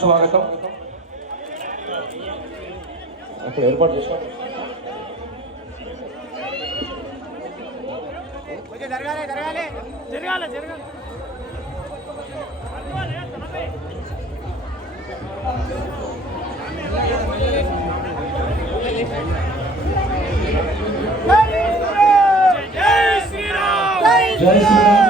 స్వాగతం. అక్కడ ఏర్పాటు చేశారు జరగాలి జరగాలి. జరగాలి జరగాలి. జై శ్రీరామ్! జై శ్రీరామ్.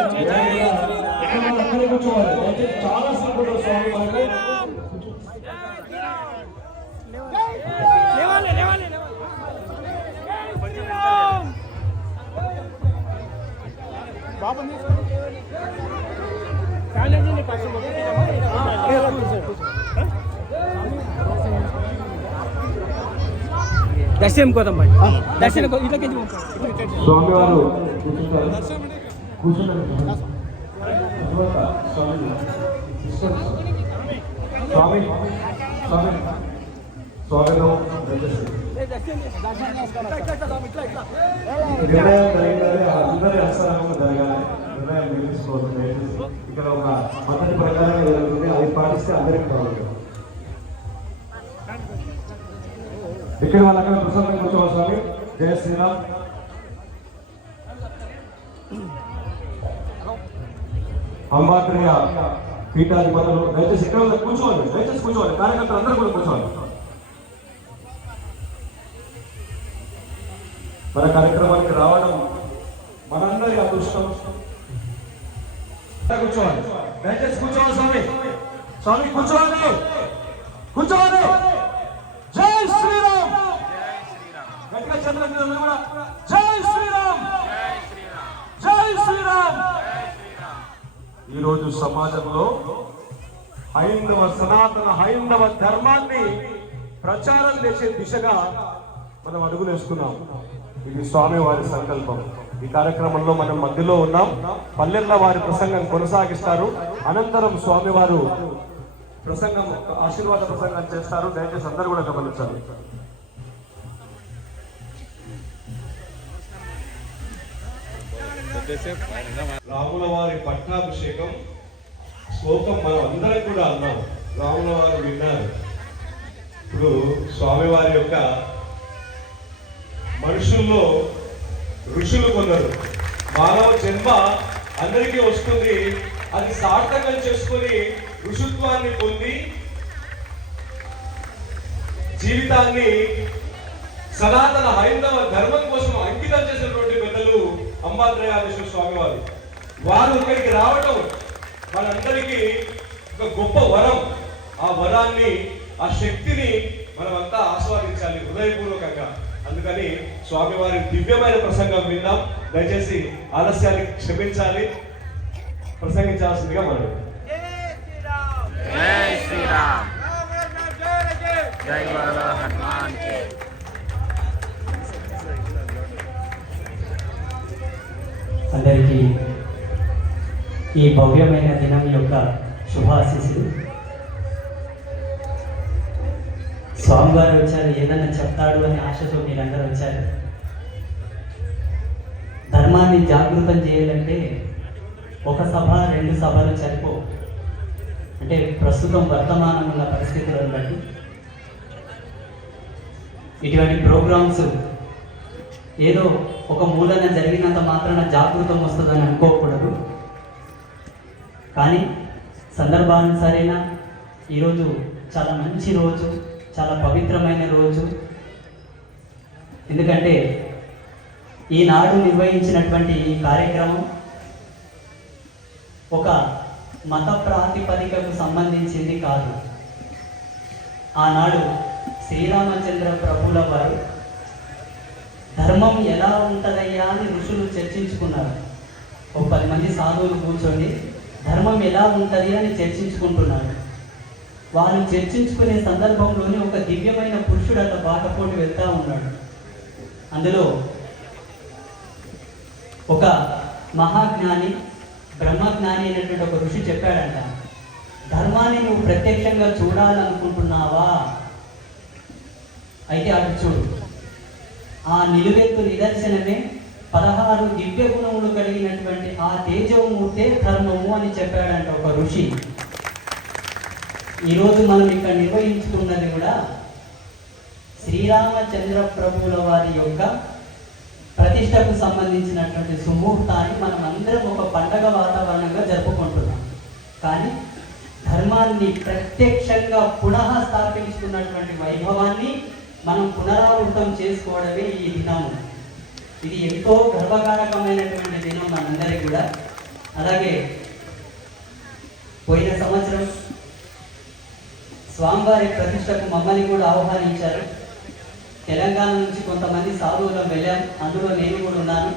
దర్శనం కోదాం బాయ్ దర్శనం ఇట్లకి స్వామివారు స్వామి స్వామి స్వామి స్వాగతం నిర్ణయం జరిగినది అందరి హస్తరామంగా జరగాలి. నిర్ణయం నిర్మించుకోవద్దు ఇక్కడ ఒక పద్ధతి ప్రకారం జరుగుతుంది. అది పాటిస్తే అందరికి బాగుంటుంది. ఇక్కడ వాళ్ళు అక్కడ ప్రశాంతం కూర్చోవాలి స్వామి. జయ శ్రీరామ్. అంబాద్రియ పీఠాధిపతులు. దయచేసి ఇక్కడ కూర్చోవాలి దయచేసి కూర్చోవాలి కార్యకర్తలు అందరూ కూడా కూర్చోవాలి మన కార్యక్రమానికి రావడం మనందరి అదృష్టం. కూర్చోవాలి. దయచేసి కూర్చోవాలి స్వామి. స్వామి కూర్చోవాలి. కూర్చోవాలి. జై శ్రీరామ్. నాయుడు కూడా జై శ్రీరామ్. జై శ్రీరామ్. ఈరోజు సమాజంలో హైందవ సనాతన హైందవ ధర్మాన్ని ప్రచారం చేసే దిశగా మనం అడుగులు వేస్తున్నాం ఇది స్వామి వారి సంకల్పం. ఈ కార్యక్రమంలో మనం మధ్యలో ఉన్నాం. పల్లెల్ల వారి ప్రసంగం కొనసాగిస్తారు. అనంతరం స్వామివారు ప్రసంగం ఆశీర్వాద ప్రసంగం చేస్తారు. దయచేసి అందరూ కూడా గమనించాలి. రాముల వారి పట్టాభిషేకం శ్లోకం మనం అందరం కూడా అన్నాం. రాముల వారు విన్నారు. ఇప్పుడు స్వామివారి యొక్క మనుషుల్లో ఋషులు కొందరు. మానవ జన్మ అందరికీ వస్తుంది. అది సార్థకం చేసుకొని ఋషుత్వాన్ని పొంది జీవితాన్ని సనాతన హైందవ ధర్మం కోసం అంకితం చేసినటువంటి పెద్దలు అంబాద్రయాదేశ్వర స్వామి వారు వారు ఇక్కడికి రావటం మనందరికీ ఒక గొప్ప వరం. ఆ వరాన్ని ఆ శక్తిని మనమంతా ఆస్వాదించాలి హృదయపూర్వకంగా. అందుకని స్వామివారి దివ్యమైన ప్రసంగం విందాం. దయచేసి ఆలస్యాన్ని క్షమించాలి. ప్రసంగించాల్సిందిగా మనం జై శ్రీరామ్ జై శ్రీరామ్. జై జై బోలో హనుమాన్ అందరికీ ఈ భవ్యమైన దినం యొక్క శుభాశీస్సులు. స్వామివారు వచ్చారు ఏదన్నా చెప్తాడు అనే ఆశతో మీరందరూ వచ్చారు. ధర్మాన్ని జాగృతం చేయాలంటే ఒక సభ రెండు సభలు సరిపో అంటే ప్రస్తుతం వర్తమానం ఉన్న పరిస్థితులను బట్టి. ఇటువంటి ప్రోగ్రామ్స్ ఏదో ఒక మూలన జరిగినంత మాత్రాన జాగృతం వస్తుందని అనుకోకూడదు. కానీ సందర్భానుసారైన ఈరోజు చాలా మంచి రోజు. చాలా పవిత్రమైన రోజు. ఎందుకంటే ఈనాడు నిర్వహించినటువంటి ఈ కార్యక్రమం ఒక మత ప్రాతిపదికకు సంబంధించింది కాదు. ఆనాడు శ్రీరామచంద్ర ప్రభుల వారు ధర్మం ఎలా ఉంటుందయ్యా అని ఋషులు చర్చించుకున్నారు. ఒక పది మంది సాధువులు కూర్చొని ధర్మం ఎలా ఉంటుంది అని చర్చించుకుంటున్నారు. వారిని చర్చించుకునే సందర్భంలోనే ఒక దివ్యమైన పురుషుడు అట్లా బాటపోటు వెళ్తా ఉన్నాడు. అందులో ఒక మహాజ్ఞాని బ్రహ్మజ్ఞాని అయినటువంటి ఒక ఋషి చెప్పాడంట ధర్మాన్ని నువ్వు ప్రత్యక్షంగా చూడాలనుకుంటున్నావా? అయితే అటు చూడు. ఆ నిలువెత్తు నిదర్శనమే పదహారు దివ్య గుణములు కలిగినటువంటి ఆ తేజోమూర్తే ధర్మము అని చెప్పాడంట ఒక ఋషి. ఈరోజు మనం ఇక్కడ నిర్వహించుకున్నది కూడా శ్రీరామచంద్ర ప్రభువుల వారి యొక్క ప్రతిష్టకు సంబంధించినటువంటి సుముహూర్తాన్ని మనం అందరం ఒక పండగ వాతావరణంగా జరుపుకుంటున్నాం. కానీ ధర్మాన్ని ప్రత్యక్షంగా పునః స్థాపించుకున్నటువంటి వైభవాన్ని మనం పునరావృతం చేసుకోవడమే ఈ దినము. ఇది ఎంతో గర్వకారకమైనటువంటి దినం మనందరికీ కూడా. అలాగే పోయిన సంవత్సరం స్వామివారి ప్రతిష్టకు మమ్మల్ని కూడా ఆహ్వానించారు. తెలంగాణ నుంచి కొంతమంది సాధువులం వెళ్ళాం. అందులో నేను కూడా ఉన్నాను.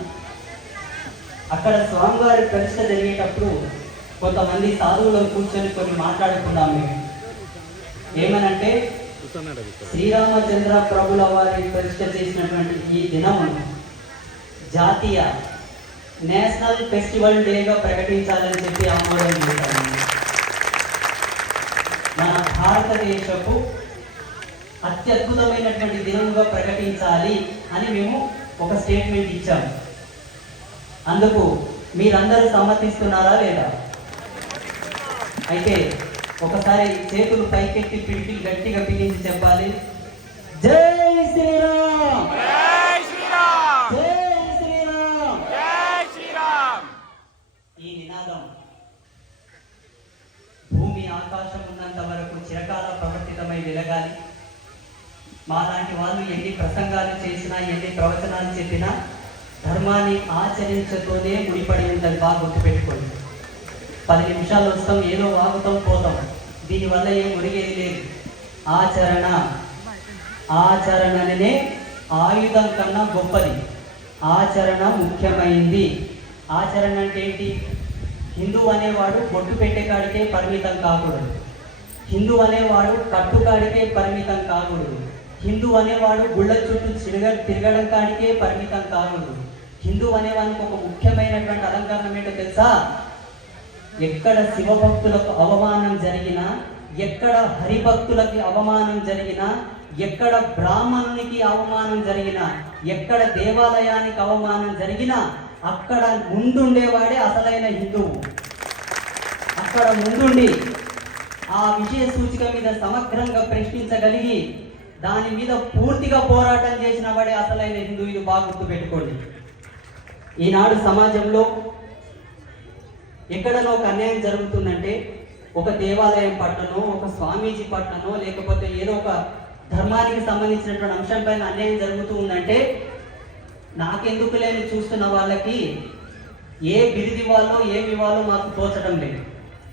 అక్కడ స్వామివారి ప్రతిష్ట జరిగేటప్పుడు కొంతమంది సాధువులను కూర్చొని కొన్ని మాట్లాడుకున్నాం మేము. ఏమనంటే శ్రీరామచంద్ర ప్రభుల వారి ప్రతిష్ట చేసినటువంటి ఈ దినమును జాతీయ నేషనల్ ఫెస్టివల్ డేగా ప్రకటించాలని చెప్పి ఆమోదం చేశాను భారతదేశపు అత్యద్భుతమైనటువంటి దినముగా ప్రకటించాలి అని మేము ఒక స్టేట్మెంట్ ఇచ్చాము అందుకు మీరందరూ సమ్మతిస్తున్నారా లేదా? అయితే ఒకసారి చేతులు పైకెత్తి పిడికిలు గట్టిగా పిలిచి చెప్పాలి. జై జై శ్రీరామ్ జై శ్రీరామ్ జై శ్రీరామ్ ఈ నినాదం భూమి ఆకాశం ఉన్నంత వరకు చిరకాల ప్రవర్తితమై వెలగాలి. మాలాంటి వాళ్ళు ఎన్ని ప్రసంగాలు చేసినా ఎన్ని ప్రవచనాలు చెప్పినా ధర్మాన్ని ఆచరించతోనే ముడిపడి ఉంటుంది బాగా గుర్తుపెట్టుకోండి. పది నిమిషాలు వస్తాం ఏదో వాగుతాం పోతాం. దీనివల్ల ఏం మురిగేది లేదు. ఆచరణ. ఆచరణనే ఆయుధం కన్నా గొప్పది. ఆచరణ ముఖ్యమైంది. ఆచరణ అంటే ఏంటి? హిందూ అనేవాడు బొట్టు పెట్టే కాడికే పరిమితం కాకూడదు. హిందూ అనేవాడు కట్టుకాడికే పరిమితం కాకూడదు. హిందూ అనేవాడు గుళ్ళ చుట్టూ తిరగ తిరగడం కాడికే పరిమితం కాకూడదు. హిందూ అనేవానికి ఒక ముఖ్యమైనటువంటి అలంకరణం ఏంటో తెలుసా? ఎక్కడ శివభక్తులకు అవమానం జరిగినా ఎక్కడ హరిభక్తులకి అవమానం జరిగినా ఎక్కడ బ్రాహ్మణునికి అవమానం జరిగినా ఎక్కడ దేవాలయానికి అవమానం జరిగినా అక్కడ ముందుండేవాడే అసలైన హిందువు. అక్కడ ముందుండి ఆ విజయ సూచిక మీద సమగ్రంగా ప్రశ్నించగలిగి దాని మీద పూర్తిగా పోరాటం చేసిన వాడే అసలైన హిందువులు బాగా గుర్తుపెట్టుకోండి. ఈనాడు సమాజంలో ఎక్కడనో ఒక అన్యాయం జరుగుతుందంటే ఒక దేవాలయం పట్లనో ఒక స్వామీజీ పట్లనో లేకపోతే ఏదో ఒక ధర్మానికి సంబంధించినటువంటి అంశం పైన అన్యాయం జరుగుతూ ఉందంటే నాకెందుకు లేని చూస్తున్న వాళ్ళకి ఏ బిరిది ఏమి ఇవ్వాలో మాకు తోచడం లేదు.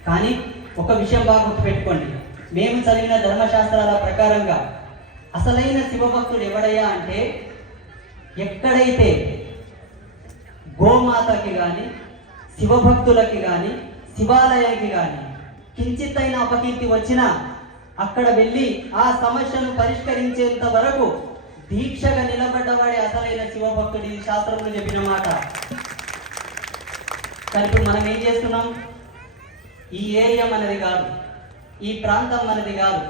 కానీ ఒక విషయం బాగా గుర్తుపెట్టుకోండి. మేము చదివిన ధర్మశాస్త్రాల ప్రకారంగా అసలైన శివభక్తుడు ఎవడయ్యా అంటే ఎక్కడైతే గోమాతకి కానీ శివభక్తులకి కానీ శివాలయానికి కానీ కించిత్తైన అపకీర్తి వచ్చినా అక్కడ వెళ్ళి ఆ సమస్యను పరిష్కరించేంత వరకు దీక్షగా నిలబడ్డవాడే అసలైన శివభక్తుడు ఇది శాస్త్రంలో చెప్పిన మాట. కానీ ఇప్పుడు మనం ఏం చేస్తున్నాం? ఈ ఏరియా మనది కాదు ఈ ప్రాంతం మనది కాదు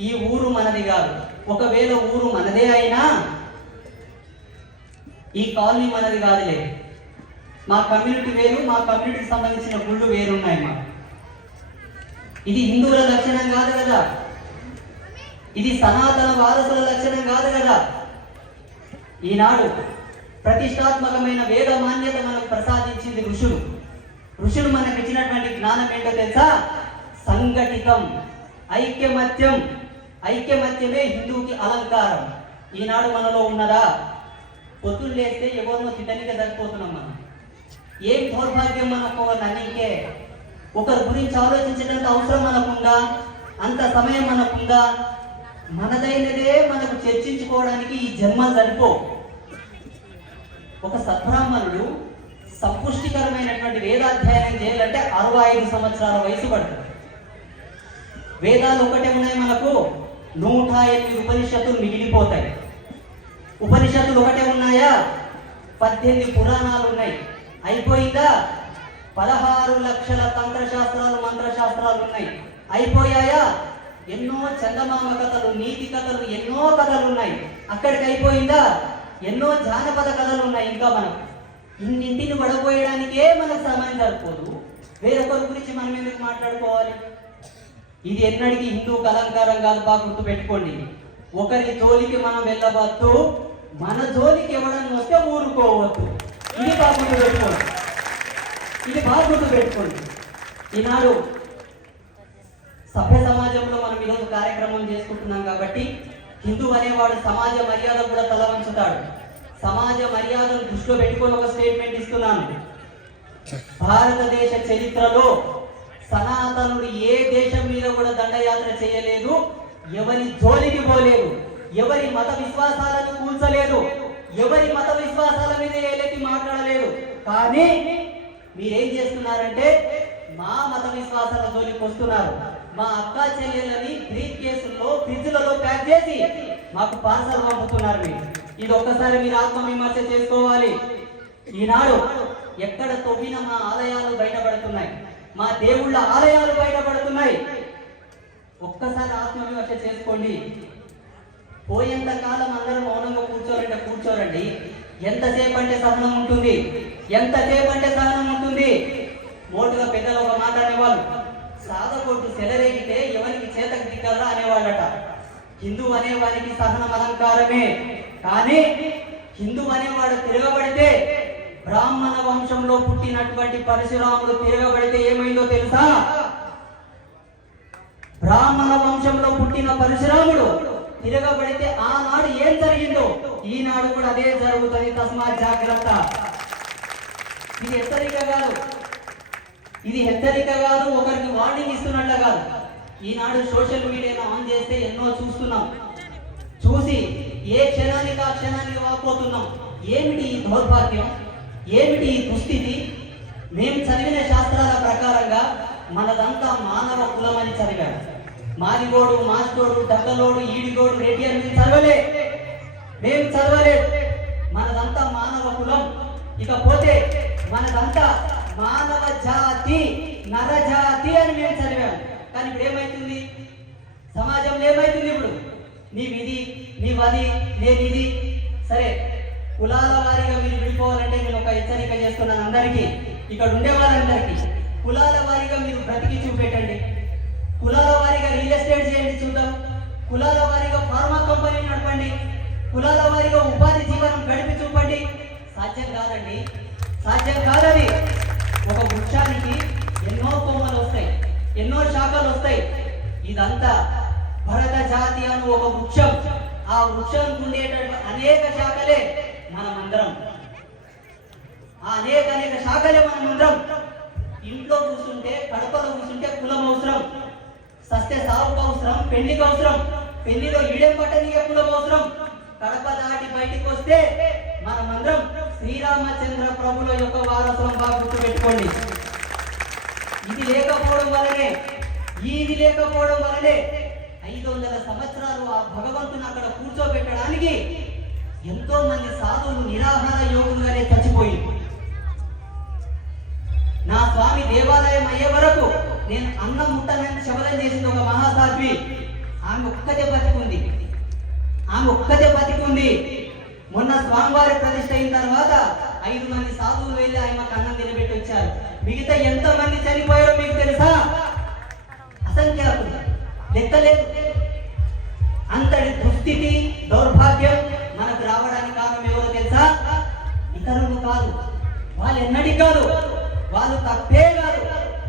ఈ ఊరు మనది కాదు. ఒకవేళ ఊరు మనదే అయినా ఈ కాలనీ మనది కాదులే. మా కమ్యూనిటీ వేరు మా కమ్యూనిటీకి సంబంధించిన గుళ్ళు వేరున్నాయి మా ఇది హిందువుల లక్షణం కాదు కదా. ఇది సనాతన వారసుల లక్షణం కాదు కదా. ఈనాడు ప్రతిష్టాత్మకమైన వేద మాన్యత మనకు ప్రసాదించింది ఋషులు. ఋషులు మనకు ఇచ్చినటువంటి జ్ఞానం ఏంటో తెలుసా? సంఘటితం ఐక్యమత్యం. ఐక్యమత్యమే హిందువుకి అలంకారం. ఈనాడు మనలో ఉన్నదా? పొత్తులు లేస్తే ఎవరినో తిట్టనికే సరిపోతున్నాం మనం. ఏం దౌర్భాగ్యం మనకు నన్నికే ఒకరి గురించి ఆలోచించేటంత అవసరం మనకుందా? అంత సమయం మనకుందా? మనదైనదే మనకు చర్చించుకోవడానికి ఈ జన్మ సరిపో ఒక సద్బ్రాహ్మణుడు సంపుష్టికరమైనటువంటి వేదాధ్యయనం చేయాలంటే అరవై ఐదు సంవత్సరాల వయసు పడుతుంది. వేదాలు ఒకటే ఉన్నాయి మనకు. నూట ఎనిమిది ఉపనిషత్తులు మిగిలిపోతాయి. ఉపనిషత్తులు ఒకటే ఉన్నాయా? పద్దెనిమిది పురాణాలు ఉన్నాయి. అయిపోయిందా? పదహారు లక్షల తంత్రశాస్త్రాలు మంత్రశాస్త్రాలు ఉన్నాయి. అయిపోయాయా? ఎన్నో చందమామ కథలు నీతి కథలు ఎన్నో కథలు ఉన్నాయి. అక్కడికి అయిపోయిందా? ఎన్నో జానపద కథలు ఉన్నాయి ఇంకా మనకు. ఇన్నింటిని వడపోయడానికే మనకు సమయం సరిపోదు. వేరొకరి గురించి మనం ఎందుకు మాట్లాడుకోవాలి? ఇది ఎన్నడికి హిందూ కలంకారం కాదు బాగా గుర్తు పెట్టుకోండి ఒకరి జోలికి మనం వెళ్ళవద్దు మన జోలికి ఎవడని వస్తే ఊరుకోవద్దు. ఇది బాగా పెట్టుకోండి ఇది బాగా గుర్తు పెట్టుకోండి ఈనాడు సభ్య సమాజంలో మనం ఈరోజు కార్యక్రమం చేసుకుంటున్నాం కాబట్టి హిందూ అనేవాడు సమాజ మర్యాద కూడా తల వంచుతాడు సమాజ మర్యాదను దృష్టిలో పెట్టుకొని ఒక స్టేట్మెంట్ ఇస్తున్నాను. భారతదేశ చరిత్రలో సనాతనుడు ఏ దేశం మీద కూడా దండయాత్ర చేయలేదు ఎవరి జోలికి పోలేదు ఎవరి మత విశ్వాసాలను కూల్చలేదు ఎవరి మత విశ్వాసాల మీద ఏలెత్తి మాట్లాడలేదు. కానీ మీరేం చేస్తున్నారంటే మా మత విశ్వాసాల జోలికి వస్తున్నారు. మా అక్క చెల్లెళ్ళని బ్రీఫ్ కేసుల్లో ఫ్రిడ్జ్లలో ప్యాక్ చేసి మాకు పార్సల్ పంపుతున్నారు మీరు. ఇది ఒక్కసారి మీరు ఆత్మవిమర్శ చేసుకోవాలి. ఈనాడు ఎక్కడ తవ్విన మా ఆలయాలు బయటపడుతున్నాయి? మా దేవుళ్ళ ఆలయాలు బయటపడుతున్నాయి. ఒక్కసారి ఆత్మవిమర్శ చేసుకోండి. పోయేంత కాలం అందరం మౌనంగా కూర్చోరంటే కూర్చోరండి. ఎంతసేపు అంటే సహనం ఉంటుంది? ఎంతసేపు అంటే సహనం ఉంటుంది? మోటుగా పెద్దలు ఒక మాట అనేవాళ్ళు సాధకొట్టు సెలరేగితే ఎవరికి చేతకు దిగలరా? అనేవాళ్ళట. హిందూ అనేవానికి సహనం అలంకారమే. కానీ హిందూ అనేవాడు తిరగబడితే బ్రాహ్మణ వంశంలో పుట్టినటువంటి పరశురాముడు తిరగబడితే ఏమైందో తెలుసా? బ్రాహ్మణ వంశంలో పుట్టిన పరశురాముడు తిరగబడితే ఆనాడు ఏం జరిగిందో? ఈనాడు కూడా అదే జరుగుతుంది. తస్మా జాగ్రత్త. ఇది హెచ్చరిక కాదు. ఇది హెచ్చరిక కాదు. ఒకరికి వార్నింగ్ ఇస్తున్నట్ల కాదు. ఈనాడు సోషల్ మీడియాను ఆన్ చేస్తే ఎన్నో చూస్తున్నాం. చూసి ఏ క్షణానికి ఆ క్షణానికి వాపోతున్నాం ఏమిటి ఈ దౌర్భాగ్యం? ఏమిటి ఈ దుస్థితి? మేము చదివిన శాస్త్రాల ప్రకారంగా మనదంతా మానవ కులం అని చదివాడు మాదిగోడు మాస్టోడు డబ్బలోడు ఈడిగోడు రెడ్డి అని చదవలే. మేము చదవలేదు మనదంతా మానవ కులం. ఇకపోతే మనదంతా మానవ జాతి నరజాతి అని మేము చదివాము కానీ ఇప్పుడు ఏమైతుంది? సమాజంలో ఏమైతుంది ఇప్పుడు? నీవిది నీవది నేను ఇది సరే కులాల వారీగా మీరు విడిపోవాలంటే నేను ఒక హెచ్చరిక చేస్తున్నాను అందరికీ ఇక్కడ ఉండే వాళ్ళందరికీ కులాల వారీగా మీరు బ్రతికి చూపెట్టండి. కులాల వారీగా రియల్ ఎస్టేట్ చేయండి చూద్దాం. కులాల వారీగా ఫార్మా కంపెనీ నడపండి. కులాల వారీగా ఉపాధి జీవనం గడిపి చూపండి. సాధ్యం కాదండి. సాధ్యం కాదని ఒక వృక్షానికి ఎన్నో కొమ్మలు వస్తాయి ఎన్నో శాఖలు వస్తాయి. ఇదంతా భరత జాతి అను ఒక వృక్షం. ఆ వృక్షం ఉండేటటువంటి అనేక శాఖలే మనమందరం ఆ అనేక అనేక శాఖలే మనమందరం ఇంట్లో కూర్చుంటే కడపలో కూర్చుంటే కులం అవసరం. సస్య సాగుకు అవసరం పెళ్ళికి అవసరం. పెళ్ళిలో ఈడెం పట్టనీకే కులం అవసరం. కడప దాటి బయటికి వస్తే మనమందరం శ్రీరామచంద్ర ప్రభుల యొక్క వారసులం బాగా గుర్తుపెట్టుకోండి. ఇది లేకపోవడం వలనే ఇది లేకపోవడం వలనే ఐదు వందల సంవత్సరాలు ఆ భగవంతుని అక్కడ కూర్చోబెట్టడానికి ఎంతో మంది సాధువులు నిరాహార యోగులుగానే చచ్చిపోయి నా స్వామి దేవాలయం అయ్యే వరకు నేను అన్నం ముట్టనని శబలం చేసింది ఒక మహాసాధ్వి. ఆమె ఒక్కతే బతికుంది. ఆమె ఒక్కతే బతికుంది. మొన్న స్వామివారి ప్రతిష్ట అయిన తర్వాత ఐదు మంది సాధువులు వెళ్ళి ఆయనకు అన్నం నిలబెట్టి వచ్చారు. మిగతా ఎంతో మంది చనిపోయారో మీకు తెలుసా? అసంఖ్యాకులు. నెత్తలేదు అంతటి దుస్థితి దౌర్భాగ్యం మనకు రావడానికి కారణం ఎవరో తెలుసా? ఇతరులు కాదు. వాళ్ళు ఎన్నటి కాదు. వాళ్ళు తప్పే కాదు.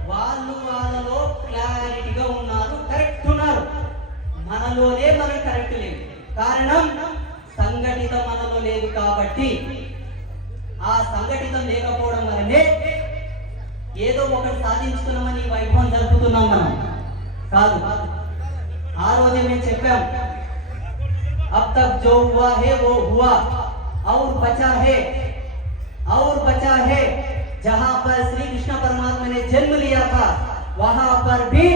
వాళ్ళు వాళ్ళలో క్లారిటీగా ఉన్నారు కరెక్ట్ ఉన్నారు. మనలోనే మనం కరెక్ట్ లేదు. కారణం సంఘటిత మనలో లేదు కాబట్టి ఆ సంఘటితం లేకపోవడం వల్లనే ఏదో ఒకటి సాధించుకున్నామని ఈ వైభవం జరుపుతున్నాం మనం. కాదు. ఆ రోజే మేము చెప్పాం अब तक जो हुआ है वो हुआ और बचा है और बचा है जहां पर श्री कृष्ण परमात्मा ने जन्म लिया था वहां पर भी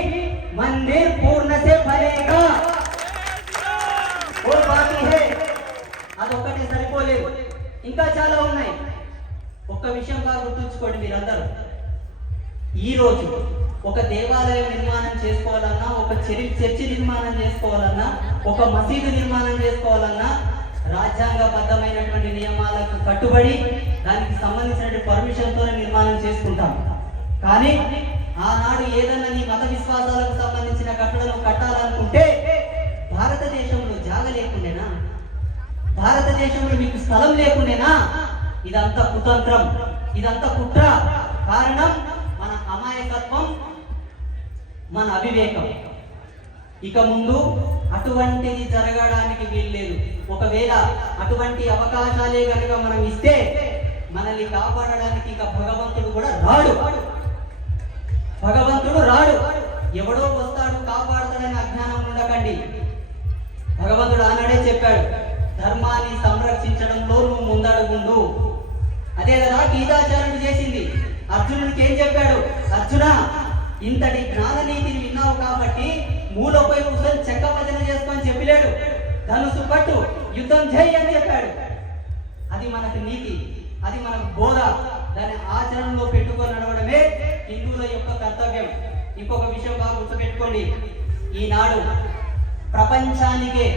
मंदिर पूर्ण से भरेगा और बाकी है అదొక్కటి సరిపోలేదు ఇంకా చాలా ఉన్నాయి ఒక్క విషయం బాగా గుర్తుంచుకోండి మీరందరూ ఈ రోజు ఒక దేవాలయం నిర్మాణం చేసుకోవాలన్నా ఒక చెరి చర్చి నిర్మాణం చేసుకోవాలన్నా ఒక మసీదు నిర్మాణం చేసుకోవాలన్నా రాజ్యాంగబద్ధమైనటువంటి నియమాలకు కట్టుబడి దానికి సంబంధించినటువంటి పర్మిషన్తోనే నిర్మాణం చేసుకుంటాం. కానీ ఆనాడు ఏదన్నా నీ మత విశ్వాసాలకు సంబంధించిన కట్టడలు కట్టాలనుకుంటే భారతదేశంలో జాగ లేకుండేనా? భారతదేశంలో మీకు స్థలం లేకుండేనా? ఇదంతా కుతంత్రం. ఇదంతా కుట్ర. కారణం మన అమాయకత్వం మన అవివేకం. ఇక ముందు అటువంటిది జరగడానికి వీల్లేదు. ఒకవేళ అటువంటి అవకాశాలే కనుక మనం ఇస్తే మనల్ని కాపాడడానికి ఇక భగవంతుడు కూడా రాడు. భగవంతుడు రాడు. ఎవడో వస్తాడు కాపాడుతాడని అజ్ఞానం ఉండకండి. భగవంతుడు ఆనాడే చెప్పాడు ధర్మాన్ని సంరక్షించడంలో నువ్వు ముందడుగుండు. అదే కదా గీతాచార్యుడు చేసింది. అర్జునుడికి ఏం చెప్పాడు? అర్జున ఇంతటి జ్ఞాననీతిని విన్నావు కాబట్టి మూలపై కూర్చొని చెక్క భజన చేసుకొని చెప్పలేడు. ధనుసు పట్టు యుద్ధం చేయి అని చెప్పాడు. అది మనకు నీతి అది మనకు బోధ. దాన్ని ఆచరణలో పెట్టుకొని నడవడమే హిందువుల యొక్క కర్తవ్యం. ఇంకొక విషయం బాగా గుర్తుపెట్టుకోండి. ఈనాడు ప్రపంచానికే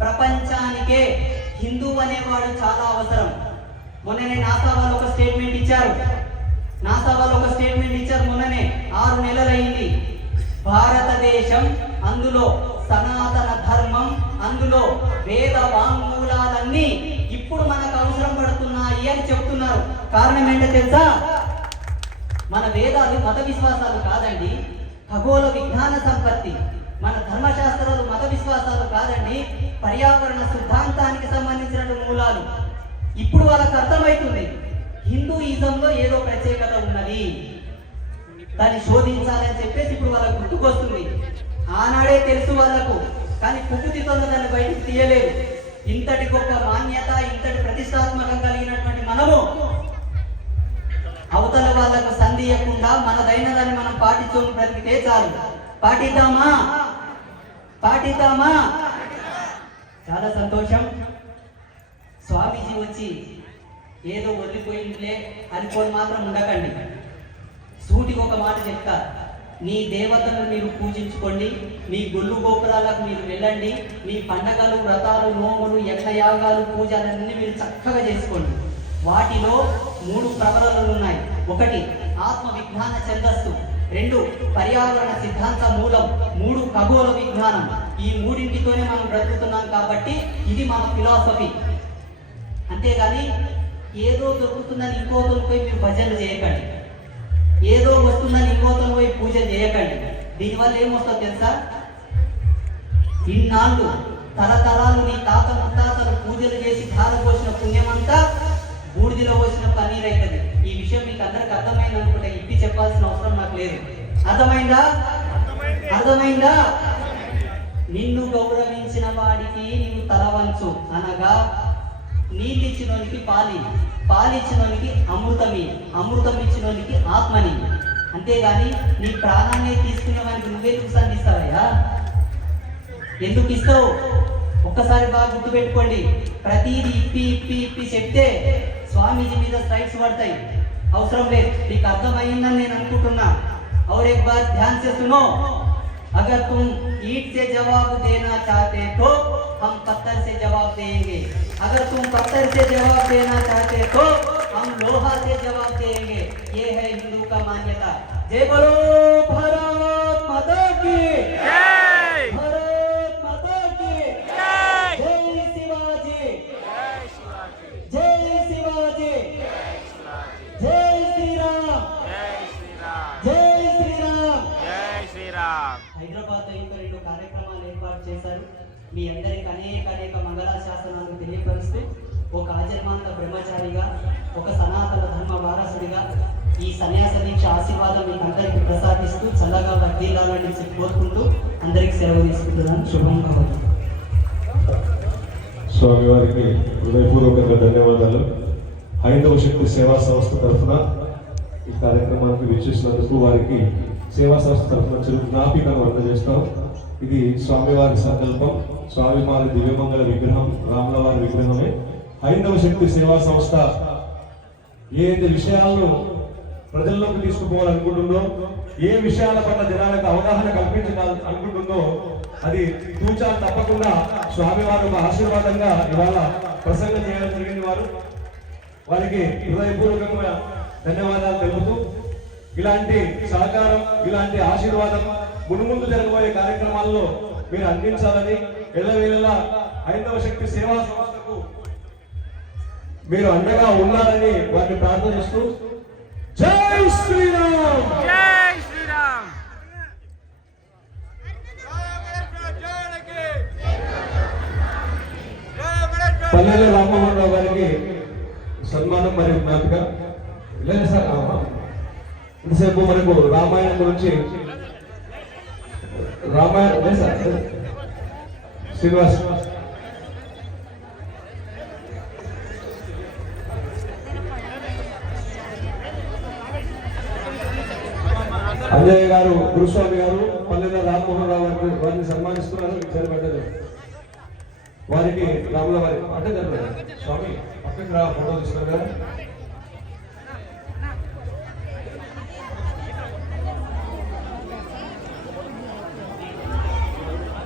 ప్రపంచానికే హిందూ అనేవాడు చాలా అవసరం. మొన్న నేను నాసా వాళ్ళు ఒక స్టేట్మెంట్ ఇచ్చారు. నా సభలో ఒక స్టేట్మెంట్ ఇచ్చారు మొన్ననే ఆరు నెలలైంది. భారతదేశం అందులో సనాతన ధర్మం అందులో వేద వాంగ్మూలాలన్నీ ఇప్పుడు మనకు అవసరం పడుతున్నాయి అని చెప్తున్నారు. కారణం ఏంటో తెలుసా? మన వేదాలు మత విశ్వాసాలు కాదండి. ఖగోళ విజ్ఞాన సంపత్తి. మన ధర్మశాస్త్రాలు మత విశ్వాసాలు కాదండి. పర్యావరణ సిద్ధాంతానికి సంబంధించిన మూలాలు. ఇప్పుడు వాళ్ళకు అర్థమవుతుంది. హిందూయిజంలో ఏదో ప్రత్యేకత ఉన్నది. దాన్ని శోధించాలని చెప్పేసి ఇప్పుడు వాళ్ళకు గుర్తుకొస్తుంది. ఆనాడే తెలుసు వాళ్ళకు కానీ కుకుతితో దాన్ని బయటకు తీయలేదు. ఇంతటి గొప్ప మాన్యత ఇంతటి ప్రతిష్టాత్మకం కలిగినటువంటి మనము అవతల వాళ్ళకు సంధియకుండా మనదైన దాన్ని మనం పాటించుకొని బ్రతికితే చాలు. పాటిద్దామా? పాటిద్దామా? చాలా సంతోషం. స్వామీజీ వచ్చి ఏదో వదిలిపోయిందిలే అనుకోని మాత్రం ఉండకండి. సూటికి ఒక మాట చెప్తా. నీ దేవతను మీరు పూజించుకోండి మీ గొల్లు గోపురాలకు మీరు వెళ్ళండి మీ పండగలు వ్రతాలు నోములు యజ్ఞయాగాలు పూజలన్నీ మీరు చక్కగా చేసుకోండి. వాటిలో మూడు ప్రవరణలు ఉన్నాయి. ఒకటి ఆత్మ విజ్ఞాన ఛందస్సు. రెండు పర్యావరణ సిద్ధాంత మూలం. మూడు ఖగోళ విజ్ఞానం. ఈ మూడింటితోనే మనం బ్రతుకుతున్నాం కాబట్టి ఇది మన ఫిలాసఫీ. అంతేగాని ఏదో దొరుకుతుందని ఇంకోతలు పోయి మీరు భజనలు చేయకండి. ఏదో వస్తుందని ఇంకోతలు పోయి పూజ చేయకండి. దీనివల్ల ఏమొస్తుందో తెలుసా? ఇన్నాళ్ళు తరతరాలు నీ తాత ముత్తాతలు పూజలు చేసి ధారపోసిన పుణ్యమంతా బూడిదిలో పోసిన పన్నీర్ అవుతుంది ఈ విషయం మీకు అందరికి అర్థమైంది అనుకుంటే ఇప్పి చెప్పాల్సిన అవసరం నాకు లేదు. అర్థమైందా? అర్థమైందా? నిన్ను గౌరవించిన వాడికి నీవు తలవంచు అనగా నీళ్ళు ఇచ్చినోనికి పాలి పాలు ఇచ్చినోనికి అమృతమి అమృతం ఇచ్చినోనికి ఆత్మని. అంతేగాని నీ ప్రాణాన్ని తీసుకునే వానికి నువ్వెందుకు ఎందుకు ఇస్తావు? ఒక్కసారి బాగా గుర్తుపెట్టుకోండి. ప్రతిదీ ఇప్పి ఇప్పి ఇప్పి చెప్తే స్వామీజీ మీద స్ట్రైక్స్ పడతాయి. అవసరం లేదు. నీకు అర్థమైందని నేను అనుకుంటున్నా. ఎవరెక్ బాగా ధ్యాన్ చేస్తున్నావు. अगर तुम ईट से जवाब देना चाहते तो हम पत्थर से जवाब देंगे। अगर तुम पत्थर से जवाब देना चाहते तो हम लोहा से जवाब देंगे। ये है हिंदू का मान्यता। जय बोलो। ఈ సన్యాస దీక్ష ఆశీర్వాదం మీకు అందరికి ప్రసాదిస్తూ చల్లగా వర్దీలాలని చెప్పి కోరుకుంటూ అందరికి సెలవు తీసుకుంటున్నాను. శుభం స్వామి స్వామివారికి హృదయపూర్వకంగా ధన్యవాదాలు. హైందవ శక్తి సేవా సంస్థ తరఫున ఈ కార్యక్రమానికి విచ్చేసినందుకు వారికి సేవా సంస్థ తరఫున చిరు జ్ఞాపికను అందజేస్తాం. ఇది స్వామివారి సంకల్పం. స్వామివారి దివ్యమంగళ విగ్రహం రాములవారి విగ్రహమే. హైందవ శక్తి సేవా సంస్థ ఏ విషయాలను ప్రజల్లోకి తీసుకుపోవాలనుకుంటుందో ఏ విషయాల పట్ల జనాలకు అవగాహన కల్పించాలి అనుకుంటుందో అది తూచా తప్పకుండా స్వామివారు ఒక ఆశీర్వాదంగా ఇవాళ ప్రసంగం చేయడం జరిగింది వారు. వారికి హృదయపూర్వకంగా ధన్యవాదాలు తెలుపుతూ ఇలాంటి సహకారం ఇలాంటి ఆశీర్వాదం మునుముందు జరగబోయే కార్యక్రమాల్లో మీరు అందించాలని ఎల్లవేళలా హైందవ శక్తి సేవా సంస్థకు మీరు అండగా ఉండాలని వారిని ప్రార్థనిస్తూ జై శ్రీరామ్! జై శ్రీరామ్! పల్లెల రామ్మోహన్ రావు గారికి సన్మానం మరియు జ్ఞాపిక లేదు సార్ ఇంతసేపు మనకు రామాయణం గురించి రామాయణం లేదు సార్ శ్రీనివాస్. అంజయ్య గారు గురుస్వామి గారు పల్లెల రామ్మోహన్ రావు గారు వారిని సన్మానిస్తున్నారు. చేరబడ్డది వారికి రాముల వారి అంటే స్వామి పక్కకి రా ఫోటో తీసుకున్నారు కదా